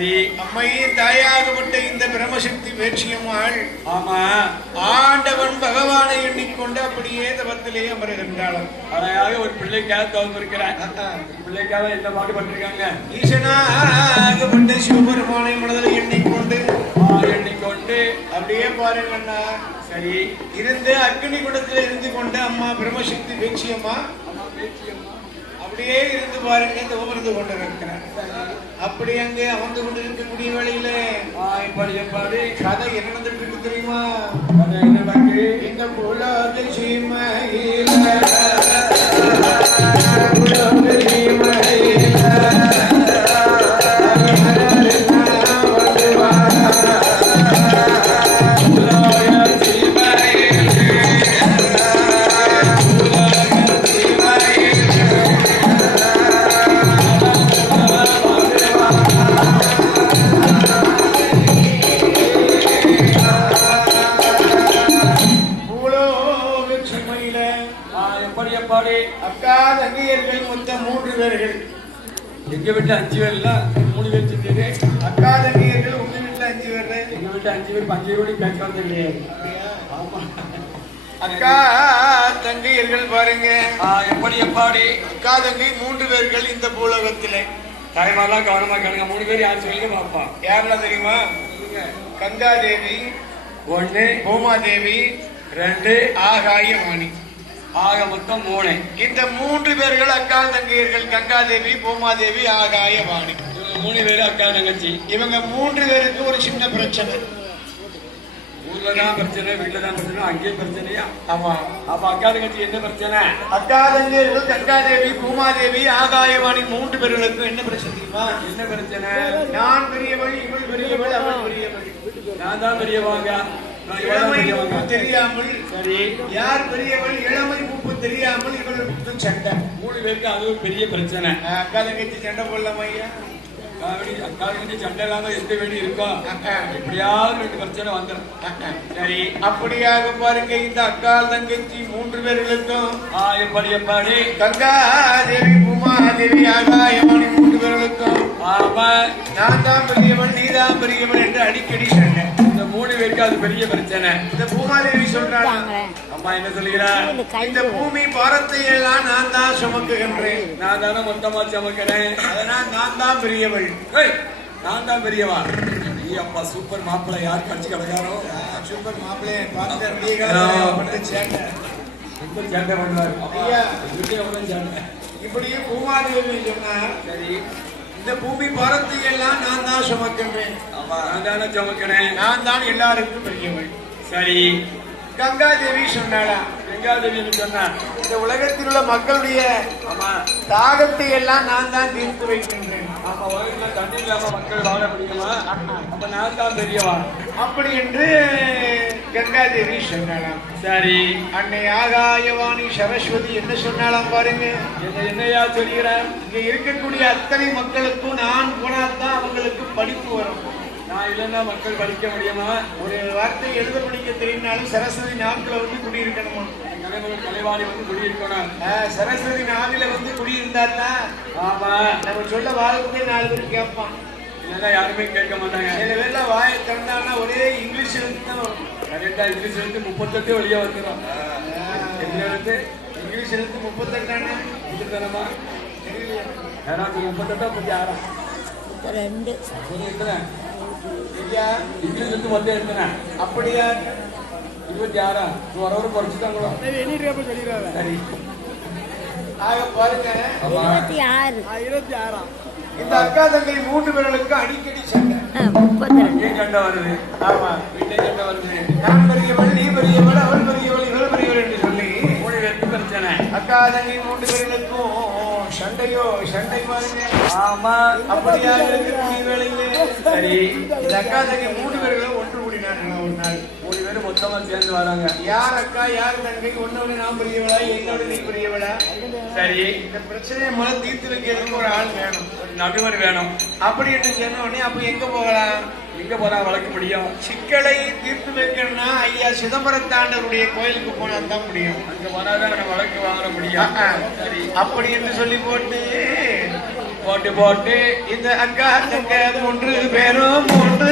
சரி. அம்மையின் தாயாகப்பட்ட இந்த பிரம்மசக்தி வேட்சியம்மாள் ஆமா ஆண்டவன் பகவானை எண்ணிக்கொண்டு அப்படியே தவத்திலே அமருகின்றாள். அதையாக ஒரு பிள்ளைக்காக தவம் இருக்கிறேன். பிள்ளைக்காக என்ன பாடுபட்டிருக்காங்க. ஈசனாகப்பட்ட சிவபெருமானை மனதில் எண்ணிக்கொண்டு அப்படியே பாருங்கண்ணா. சரி இருந்து அக்னி குடத்தில் இருந்து கொண்டு அம்மா பிரம்மசக்தி வேட்சியம்மா அப்படியே இருந்து பாருங்க தவமிருந்து கொண்டு இருக்கிறார். அப்படி அங்கே அமர்ந்து கொண்டு இருக்கக்கூடிய வேளையில கதை என்ன நடந்துட்டு இருக்கு தெரியுமா? எங்க புலோக சீமையில அக்கா தங்கையர்கள் மொத்தம் 3 பேர்கள். எங்க வீட்டுல 5 பேர் இல்ல 3 பேர் செஞ்சது. அக்கா தங்கையர்கள் உங்க வீட்டுல 5 பேர். எங்க வீட்டுல 5 பேர் 5 கோடி பேச வந்தீங்க. அக்கா தங்கையர்கள் பாருங்க எப்படி அக்கா தங்கை 3 பேர்கள் இந்த பூலோகத்திலே. தாய்மாரெல்லாம் கவனமா கேளுங்க. 3 பேர் யார் சொல்லுங்க பாப்பா. யாரெல்லாம் தெரியுமா? கங்காதேவி 1, பூமாதேவி 2, ஆகாயவாணி. ஆக மொத்தம் 3. இந்த 3 பேர்கள் அக்கா தங்கையர்கள். கங்காதேவி, பூமாதேவி, ஆகாயவாணி. 3 பேரும் அக்கா தங்கச்சி. இவங்க 3 பேருக்கு ஒரு சின்ன பிரச்சனை. ஊர்லதான் பிரச்சனை, வீட்டுலதான் பிரச்சனை, அங்கேயும் பிரச்சனையா? ஆமா. அப்ப அக்கா தங்கச்சி என்ன பிரச்சனை? அக்கா தங்கையர்கள் கங்காதேவி, பூமாதேவி, ஆகாயவாணி 3 பேர்களுக்கும் என்ன பிரச்சனை தெரியுமா? என்ன பிரச்சனை? நான் பெரியவள், இவள் பெரியவள், அவள் பெரியவள். நான் தான் பெரியவாங்க. இளமை மூப்பு தெரியாமல். சரி யார் பெரியவள்? இளமை மூப்பு தெரியாமல் இவர்களுக்கு சண்டை. 3 பேருக்கு அது ஒரு பெரிய பிரச்சனை. அக்கா தங்கச்சி சண்டை போடலாமா ஐயா? அக்கா தங்கச்சி சண்டை இல்லாம எந்த வேண்டி இருக்கும். எப்படியாவது 2 பிரச்சனை வந்துடும். சரி அப்படியாக பாருங்க. இந்த அக்கா தங்கச்சி 3 பேர்களுக்கும் எப்படி கங்காதேவி, பூமாதேவி, ஆகாயவாணி 3 பேர்களுக்கும் நான் தான் பெரியவன், நீதான் பெரியவன் என்று அடிக்கடி சண்டை. இந்த 3 பேருக்கு அது பெரிய பிரச்சனை. இந்த பூமாதேவி சொல்றாங்க. அம்மா என்ன சொல்லுகிறார்? இந்த பூமி பாரத்தை எல்லாம் நான் தான் சுமக்குகின்றேன். நான் தானே மொத்தமா சுமக்கிறேன். அதனால் நான் தான் பெரியவள். நான் தான் பெரியவா. அப்பா சூப்பர் மாப்பிள்ளை. யார் கட்சி கிடக்காரோ சூப்பர் மாப்பிள்ளைய பார்த்து சூப்பர் சேட்டை பண்ணுவார். இப்படியே பூமாதேவி சொன்னா சரி இந்த பூமி பாரத்தை எல்லாம் நான் தான் சுமக்கின்றேன். நான் தானே சுமக்கிறேன். நான் தான் எல்லாருக்கும் பெரியவள். சரி கங்காதேவி சொன்னாளா? கங்காதேவி சொன்னா இந்த உலகத்தில் உள்ள மக்களுடைய தாகத்தை எல்லாம் நான் தான் தீர்த்து வைக்கின்றேன். ஆமா உலகத்துல தண்ணி இல்லாம மக்கள் வாழ முடியுமா? அப்ப நான் தான் பெரியவா. அப்படி என்று கங்காதேவி சொன்னாலாம். சரி அன்னை ஆகாயவாணி சரஸ்வதி என்ன சொன்னாலாம் பாருங்க. என்னையா சொல்கிறார்? இங்க இருக்கக்கூடிய அத்தனை மக்களுக்கும் நான் போனால்தான் அவங்களுக்கு படிப்பு வரும். நான் இல்லைன்னா மக்கள் படிக்க முடியுமா? ஒரு வார்த்தை எழுத படிக்க தெரியினாலும் சரஸ்வதி நாட்களை வந்து குடியிருக்கணுமா? கலைவாணி வந்து குடியிருக்கணும். சரஸ்வதி நாவில வந்து குடியிருந்தா தான் ஆமா நம்ம சொல்ல வாழ்க்கை 4 பேர் கேட்பான். இல்லைன்னா யாருமே கேட்க மாட்டாங்க. சில பேர்ல வாயை திறந்தாங்கன்னா ஒரே இங்கிலீஷ் எழுத்து தான் வரும். கரெக்டா இங்கிலீஷ் எழுத்து 38 வெளியே வந்துடும். எழுத்து இங்கிலீஷ் எழுத்து 38 இதுதானமா தெரியலையா? 38 36 32 இங்கிலீஷ் எழுத்து மொத்தம் எத்தனை? அப்படியா? 26 ஒரு குறைச்சிட்டாங்களோ? சரி ஆக பாருங்க 26 இந்த அக்கா தங்கை 3 பேர்களுக்கு அடிக்கடி சண்டை. 32 சண்டை வருது. ஆமா வீட்டை சண்டை வருது. நான் பெரியவள், நீ பெரியவள், அவள் பெரியவள், இவள் பெரியவள் என்று சொல்லி 3 பேருக்கு பிரச்சனை. அக்கா தங்கை 3 பேர்களுக்கும் சண்டை பாருங்க. ஆமா அப்படியாக இருக்கக்கூடிய வேளையிலே சரி இந்த அக்கா தங்கை 3 பேர்களும் ஒன்று கூடினார்கள். ஒரு நாள் 3 பேரும் மொத்தமா சேர்ந்து வராங்க. யார் அக்கா யார் தங்கை? உன்னோட நான் பெரியவளா, என்னோட நீ பெரியவளா? சரி இந்த பிரச்சனையை முதல்ல தீர்த்து வைக்கிறதுக்கு ஒரு ஆள் வேணும், ஒரு நடுவர் வேணும். அப்படி என்று சொன்ன உடனே அப்ப எங்க போகலாம்? எங்க போனா வளர்க்க முடியும்? சிக்கலை தீர்த்து வைக்கணும்னா ஐயா சிதம்பரத்தாண்டவருடைய கோயிலுக்கு போனா தான் முடியும். அங்க போனாதான் நம்ம வழக்கு வாங்க முடியும். சரி அப்படி என்று சொல்லி போட்டு போட்டு போட்டு இந்த அக்கா தங்க 3 பேரும் 3